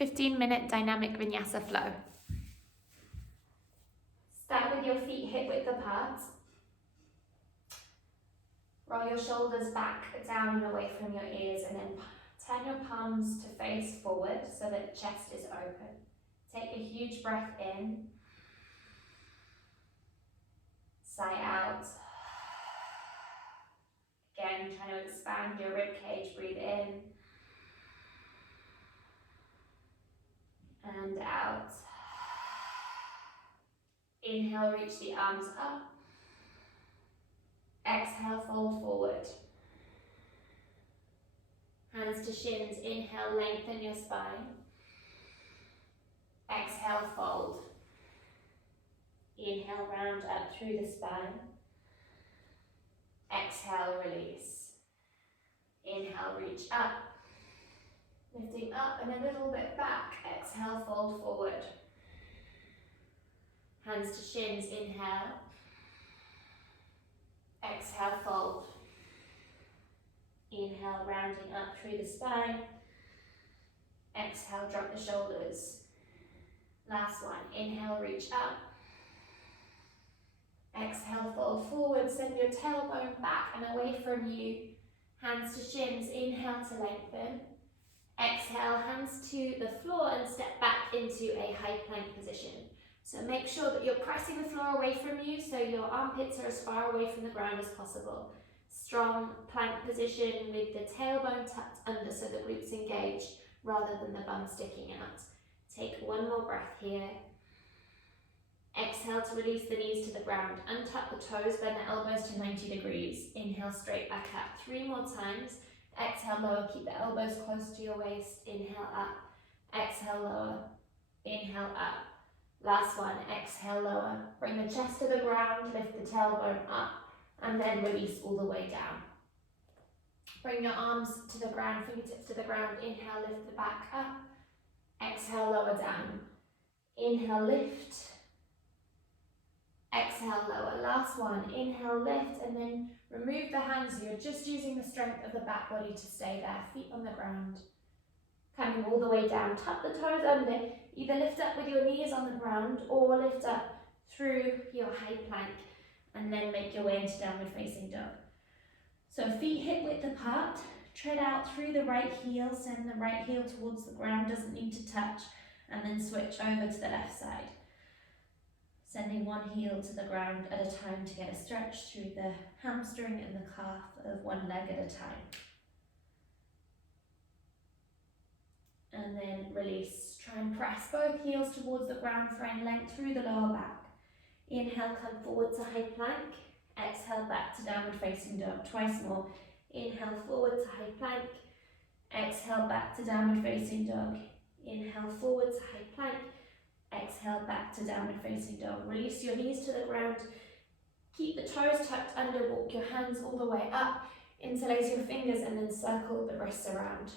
15-minute dynamic vinyasa flow. Start with your feet hip width apart. Roll your shoulders back, down and away from your ears, and then turn your palms to face forward so that the chest is open. Take a huge breath in. Sigh out. Again, trying to expand your rib cage. Breathe in. And out. Inhale, reach the arms up. Exhale, fold forward. Hands to shins. Inhale, lengthen your spine. Exhale, fold. Inhale, round up through the spine. Exhale, release. Inhale, reach up. Lifting up and a little bit back. Exhale, fold forward. Hands to shins. Inhale. Exhale, fold. Inhale, rounding up through the spine. Exhale, drop the shoulders. Last one. Inhale, reach up. Exhale, fold forward. Send your tailbone back and away from you. Hands to shins. Inhale to lengthen. Exhale, hands to the floor and step back into a high plank position. So make sure that you're pressing the floor away from you so your armpits are as far away from the ground as possible. Strong plank position with the tailbone tucked under so the glutes engage rather than the bum sticking out. Take one more breath here. Exhale to release the knees to the ground. Untuck the toes, bend the elbows to 90 degrees. Inhale, straight back up. 3 more times. Exhale, lower. Keep the elbows close to your waist. Inhale, up. Exhale, lower. Inhale, up. Last one. Exhale, lower. Bring the chest to the ground. Lift the tailbone up. And then release all the way down. Bring your arms to the ground, fingertips to the ground. Inhale, lift the back up. Exhale, lower down. Inhale, lift. Exhale, lower. Last one. Inhale, lift, and then remove the hands. You're just using the strength of the back body to stay there. Feet on the ground. Coming all the way down. Tuck the toes under. Either lift up with your knees on the ground or lift up through your high plank and then make your way into downward facing dog. So feet hip width apart. Tread out through the right heel. Send the right heel towards the ground. Doesn't need to touch. And then switch over to the left side. Sending one heel to the ground at a time to get a stretch through the hamstring and the calf of one leg at a time. And then release. Try and press both heels towards the ground for any length through the lower back. Inhale, come forward to high plank. Exhale, back to downward facing dog. Twice more. Inhale, forward to high plank. Exhale, back to downward facing dog. Inhale, forward to high plank. Exhale, back to downward facing dog. Release your knees to the ground. Keep the toes tucked under. Walk your hands all the way up. Interlace your fingers and then circle the wrists around.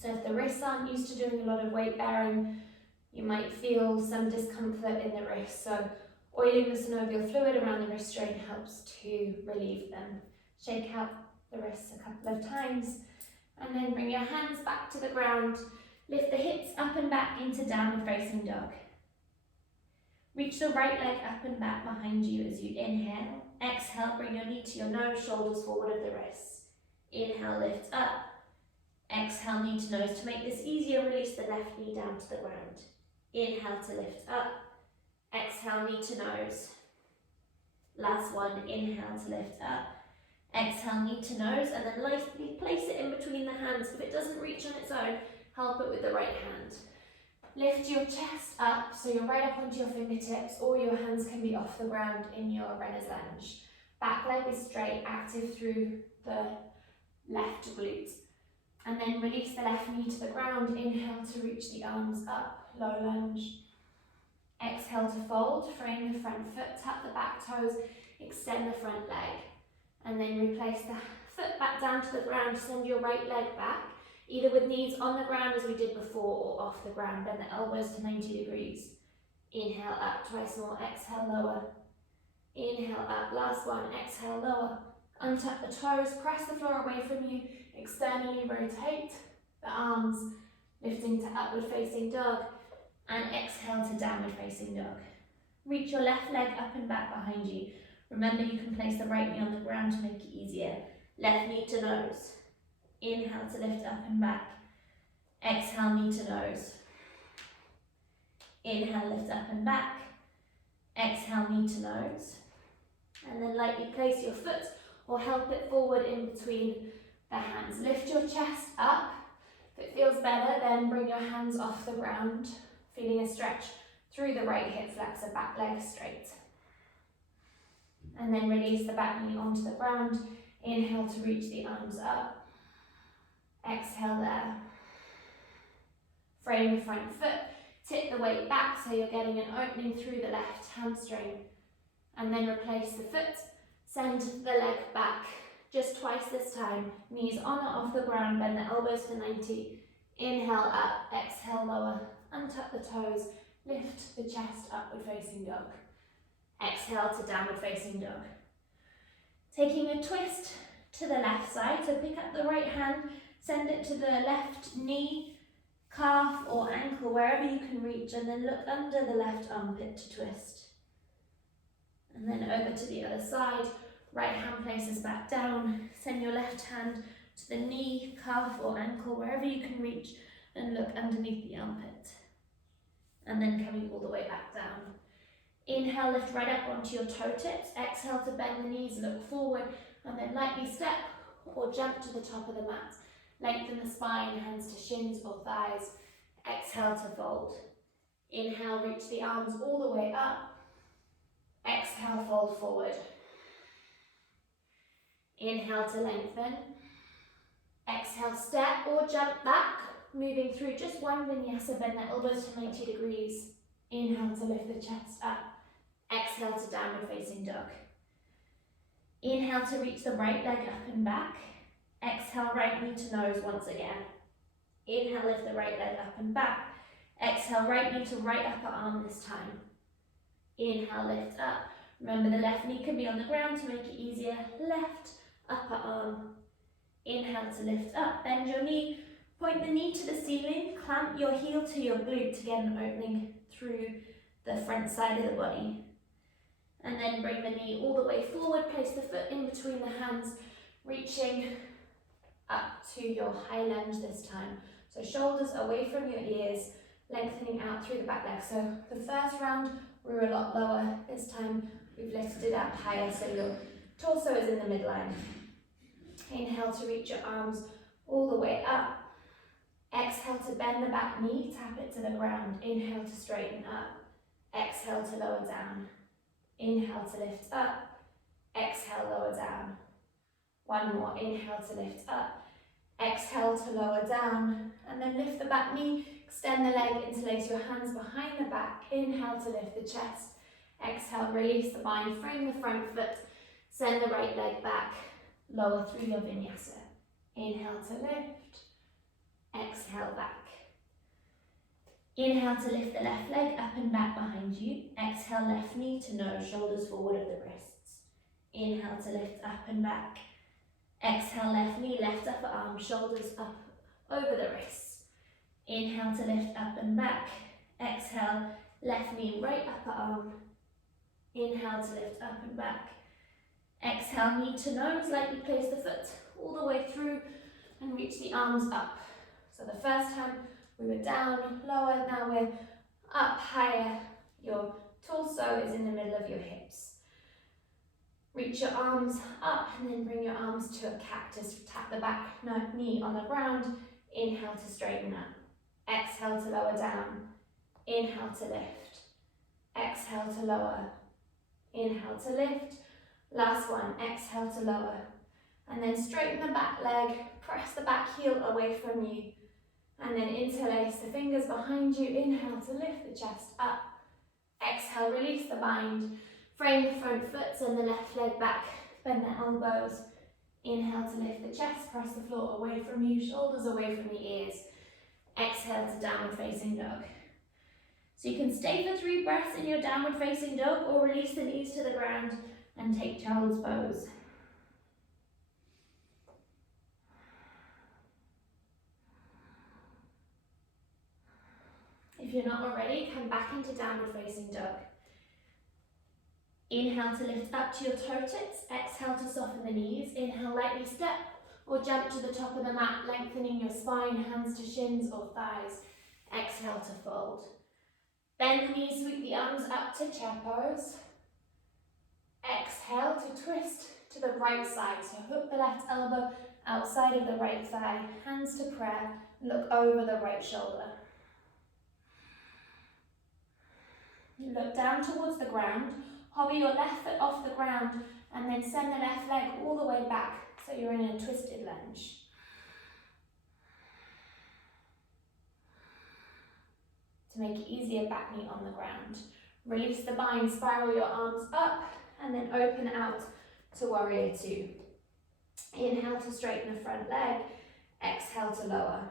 So if the wrists aren't used to doing a lot of weight bearing, you might feel some discomfort in the wrists. So oiling the synovial fluid around the wrist strain helps to relieve them. Shake out the wrists a couple of times and then bring your hands back to the ground. Lift the hips up and back into downward facing dog. Reach the right leg up and back behind you as you inhale. Exhale, bring your knee to your nose, shoulders forward of the wrists. Inhale, lift up. Exhale, knee to nose. To make this easier, release the left knee down to the ground. Inhale to lift up. Exhale, knee to nose. Last one, inhale to lift up. Exhale, knee to nose, and then lightly place it in between the hands. If it doesn't reach on its own, help it with the right hand. Lift your chest up so you're right up onto your fingertips, or your hands can be off the ground in your runner's lunge. Back leg is straight, active through the left glute. And then release the left knee to the ground. Inhale to reach the arms up, low lunge. Exhale to fold, frame the front foot, tuck the back toes, extend the front leg. And then replace the foot back down to the ground, send your right leg back. Either with knees on the ground as we did before or off the ground. Bend the elbows to 90 degrees. Inhale up, twice more. Exhale, lower. Inhale up, last one. Exhale, lower. Untuck the toes, press the floor away from you. Externally rotate the arms. lifting to upward facing dog, and exhale to downward facing dog. Reach your left leg up and back behind you. Remember, you can place the right knee on the ground to make it easier. Left knee to nose. Inhale to lift up and back. Exhale, knee to nose. Inhale, lift up and back. Exhale, knee to nose. And then lightly place your foot or help it forward in between the hands. Lift your chest up. If it feels better, then bring your hands off the ground, feeling a stretch through the right hip flexor, back leg straight. And then release the back knee onto the ground. Inhale to reach the arms up. Exhale there. Frame the front foot. Tip the weight back so you're getting an opening through the left hamstring. And then replace the foot. Send the leg back. Just twice this time. Knees on or off the ground. Bend the elbows to 90. Inhale up. Exhale lower. Untuck the toes. Lift the chest upward facing dog. Exhale to downward facing dog. Taking a twist to the left side. So pick up the right hand. Send it to the left knee, calf or ankle, wherever you can reach, and then look under the left armpit to twist. And then over to the other side, right hand places back down, send your left hand to the knee, calf or ankle, wherever you can reach, and look underneath the armpit. And then coming all the way back down. Inhale, lift right up onto your toe tips. Exhale to bend the knees, look forward, and then lightly step or jump to the top of the mat. Lengthen the spine, hands to shins or thighs. Exhale to fold. Inhale, reach the arms all the way up. Exhale, fold forward. Inhale to lengthen. Exhale, step or jump back. Moving through just one vinyasa, bend the elbows to 90 degrees. Inhale to lift the chest up. Exhale to downward facing dog. Inhale to reach the right leg up and back. Exhale, right knee to nose once again. Inhale, lift the right leg up and back. Exhale, right knee to right upper arm this time. Inhale, lift up. Remember, the left knee can be on the ground to make it easier. Left upper arm. Inhale to lift up. Bend your knee. Point the knee to the ceiling. Clamp your heel to your glute to get an opening through the front side of the body. And then bring the knee all the way forward. Place the foot in between the hands, reaching up to your high lunge this time. So shoulders away from your ears, lengthening out through the back leg. So the first round, we were a lot lower. This time, we've lifted it up higher, so your torso is in the midline. Inhale to reach your arms all the way up. Exhale to bend the back knee, tap it to the ground. Inhale to straighten up. Exhale to lower down. Inhale to lift up. Exhale, lower down. One more. Inhale to lift up. Exhale to lower down. And then lift the back knee. Extend the leg, interlace your hands behind the back. Inhale to lift the chest. Exhale, release the bind, frame the front foot. Send the right leg back. Lower through your vinyasa. Inhale to lift. Exhale back. Inhale to lift the left leg up and back behind you. Exhale, left knee to nose, shoulders forward at the wrists. Inhale to lift up and back. Exhale, left knee, left upper arm, shoulders up over the wrists. Inhale to lift up and back. Exhale, left knee, right upper arm. Inhale to lift up and back. Exhale, knee to nose, lightly place the foot all the way through and reach the arms up. So the first time we were down, lower, now we're up, higher. Your torso is in the middle of your hips. Reach your arms up and then bring your arms to a cactus. Tap the back knee on the ground. Inhale to straighten up. Exhale to lower down. Inhale to lift. Exhale to lower. Inhale to lift. Last one. Exhale to lower. And then straighten the back leg. Press the back heel away from you. And then interlace the fingers behind you. Inhale to lift the chest up. Exhale, release the bind. Frame the front foot, send the left leg back. Bend the elbows. Inhale to lift the chest. Press the floor away from you. Shoulders away from the ears. Exhale to downward facing dog. So you can stay for 3 breaths in your downward facing dog or release the knees to the ground and take child's pose. you're not already, come back into downward facing dog. Inhale to lift up to your toe tips, exhale to soften the knees, inhale lightly step or jump to the top of the mat, lengthening your spine, hands to shins or thighs, exhale to fold. Bend the knees, sweep the arms up to chair pose, exhale to twist to the right side, so hook the left elbow outside of the right thigh, hands to prayer, look over the right shoulder. Look down towards the ground, hover your left foot off the ground and then send the left leg all the way back so you're in a twisted lunge. To make it easier, back knee on the ground. Release the bind, spiral your arms up and then open out to warrior two. Inhale to straighten the front leg, exhale to lower.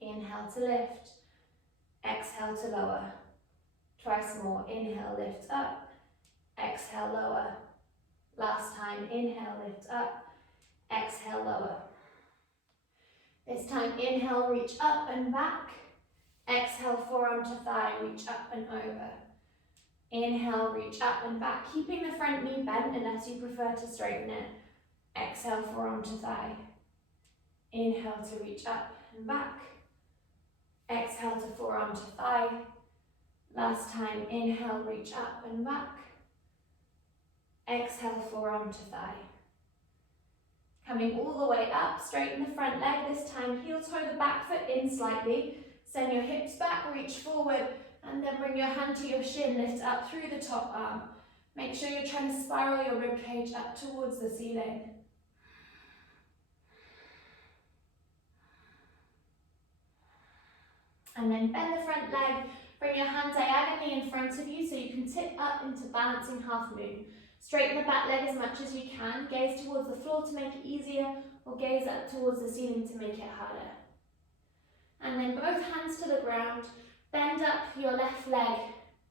Inhale to lift, exhale to lower. Twice more, inhale, lift up, exhale, lower. Last time, inhale, lift up, exhale, lower. This time, inhale, reach up and back. Exhale, forearm to thigh, reach up and over. Inhale, reach up and back, keeping the front knee bent unless you prefer to straighten it. Exhale, forearm to thigh. Inhale to reach up and back. Exhale to forearm to thigh. Last time, inhale, reach up and back. Exhale, forearm to thigh. Coming all the way up, straighten the front leg. This time, heel toe the back foot in slightly. Send your hips back, reach forward, and then bring your hand to your shin, lift up through the top arm. Make sure you're trying to spiral your rib cage up towards the ceiling. And then bend the front leg, bring your hand diagonally in front of you so you can tip up into balancing half moon. Straighten the back leg as much as you can, gaze towards the floor to make it easier, or gaze up towards the ceiling to make it harder. And then both hands to the ground, bend up your left leg,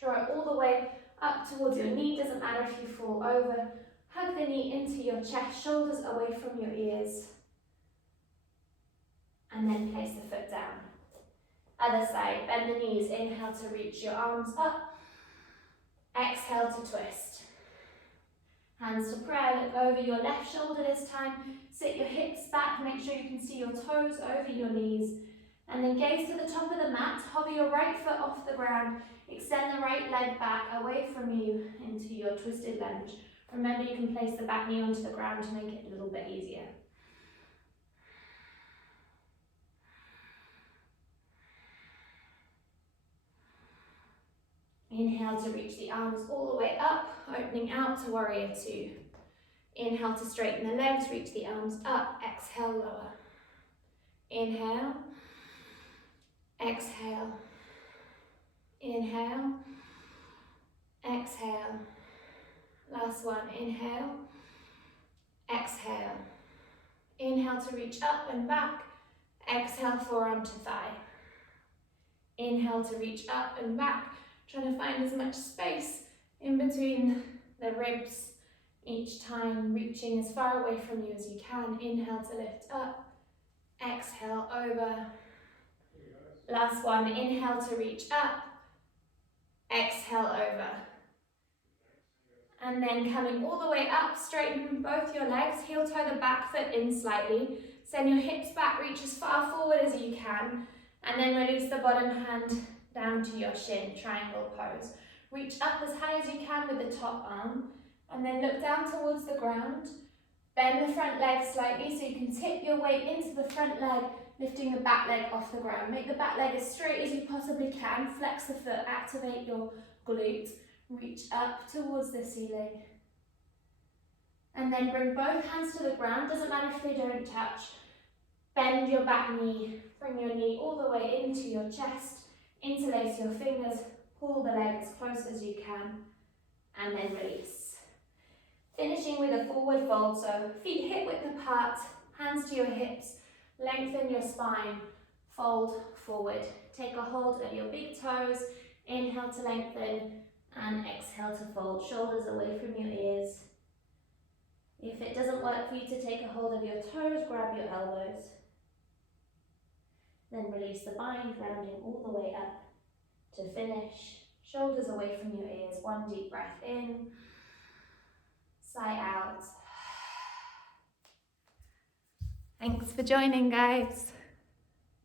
draw it all the way up towards your knee, doesn't matter if you fall over. Hug the knee into your chest, shoulders away from your ears. And then place the foot down. Other side, bend the knees, inhale to reach your arms up, exhale to twist. Hands to prayer, look over your left shoulder this time, sit your hips back, make sure you can see your toes over your knees, and then gaze to the top of the mat, hover your right foot off the ground, extend the right leg back away from you into your twisted lunge. Remember, you can place the back knee onto the ground to make it a little bit easier. Inhale to reach the arms all the way up, opening out to warrior two. Inhale to straighten the legs, reach the arms up, exhale, lower. Inhale, exhale, inhale, exhale. Last one, inhale, exhale. Inhale to reach up and back, exhale, forearm to thigh. Inhale to reach up and back, trying to find as much space in between the ribs each time, reaching as far away from you as you can. Inhale to lift up, exhale over. Last one, inhale to reach up, exhale over. And then coming all the way up, straighten both your legs, heel toe the back foot in slightly. Send your hips back, reach as far forward as you can, and then release the bottom hand down to your shin, triangle pose. Reach up as high as you can with the top arm, and then look down towards the ground. Bend the front leg slightly so you can tip your weight into the front leg, lifting the back leg off the ground. Make the back leg as straight as you possibly can. Flex the foot, activate your glute. Reach up towards the ceiling. And then bring both hands to the ground, doesn't matter if they don't touch. Bend your back knee, bring your knee all the way into your chest. Interlace your fingers, pull the leg as close as you can, and then release. Finishing with a forward fold, so feet hip width apart, hands to your hips, lengthen your spine, fold forward. Take a hold of your big toes, inhale to lengthen, and exhale to fold, shoulders away from your ears. If it doesn't work for you to take a hold of your toes, grab your elbows. Then release the bind, rounding all the way up. To finish, shoulders away from your ears, one deep breath in, sigh out. Thanks for joining, guys.